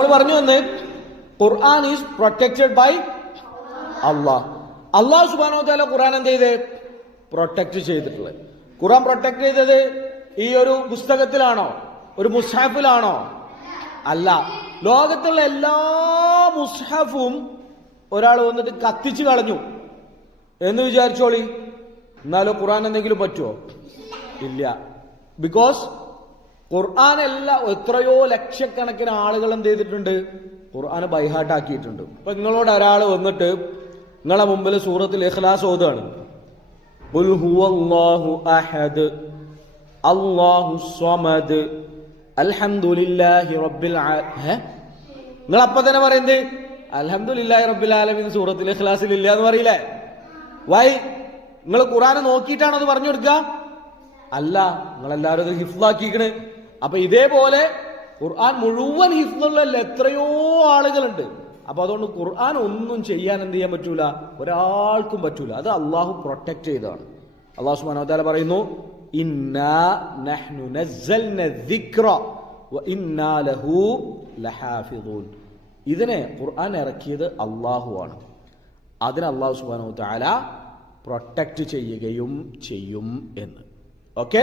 നമ്മൾ പറഞ്ഞു വന്ന് ഖുർആൻ ഈസ് പ്രൊട്ടക്റ്റഡ് ബൈ അള്ളാഹ്. അള്ളാഹു സുബ്ഹാനഹു വ തആല ഖുർആൻ എന്ത് ചെയ്ത് പ്രൊട്ടക്ട് ചെയ്തിട്ടുള്ളത്? ഖുർആൻ പ്രൊട്ടക്ട് ചെയ്തത് ഈ ഒരു പുസ്തകത്തിലാണോ, ഒരു മുസ്ഹഫിലാണോ? അല്ല. ലോകത്തുള്ള എല്ലാ മുസ്ഹഫും ഒരാൾ വന്നിട്ട് കത്തിച്ചു കളഞ്ഞു എന്ന് വിചാരിച്ചോളി, എന്നാലോ ഖുർആൻ എന്തെങ്കിലും പറ്റുമോ? ഇല്ല. ബിക്കോസ് ഖുർആൻ എത്രയോ ലക്ഷക്കണക്കിന് ആളുകൾ എന്ത് ചെയ്തിട്ടുണ്ട്? ഖുർആൻ ബൈഹാട്ടാക്കിയിട്ടുണ്ട്. ഇപ്പൊ നിങ്ങളോട് ഒരാൾ വന്നിട്ട് നിങ്ങളെ മുമ്പിൽ സൂറത്തുൽ ഇഖ്ലാസ് ഓതാണ്, ഖുൽ ഹുവല്ലാഹു അഹദ് അല്ലാഹു സ്വമദ് അൽഹംദുലില്ലാഹി റബ്ബിൽ ആലമീൻ. നിങ്ങൾ അപ്പൊ തന്നെ പറയുന്നത് അൽഹംദുലില്ലാഹി റബ്ബിൽ ആലമീൻ സൂറത്തുൽ ഇഖ്ലാസിൽ ഇല്ല എന്ന് പറയില്ലേ? വൈ? നിങ്ങൾ ഖുർആനെ നോക്കിയിട്ടാണോ അത് പറഞ്ഞു കൊടുക്കുക? അല്ല, നിങ്ങളെല്ലാവരും അത് ഹിഫ്ളാക്കിക്കണ്. അപ്പൊ ഇതേപോലെ ഖുർആൻ മുഴുവൻ ഹിഫ്ളുള്ള എത്രയോ ആളുകളുണ്ട്. അപ്പൊ അതുകൊണ്ട് ഖുർആൻ ഒന്നും ചെയ്യാൻ എന്ത് ചെയ്യാൻ പറ്റൂല, ഒരാൾക്കും പറ്റൂല. അത് അള്ളാഹു പ്രൊട്ടക്ട് ചെയ്തതാണ്. അള്ളാഹു സുബ്ഹാനഹു വ തആല പറയുന്നു, ഇന്നാ നഹ്നു നസ്സൽന ദിക്റ വ ഇന്നാ ലഹു ലഹാഫിദൂൻ. ഇതിനെ ഖുർആൻ ഇറക്കിയത് അള്ളാഹു ആണ്. അതിനെ അള്ളാഹു സുബ്ഹാനഹു വ തആല പ്രൊട്ടക്ട് ചെയ്യുകയും ചെയ്യും എന്ന്. ഓക്കെ.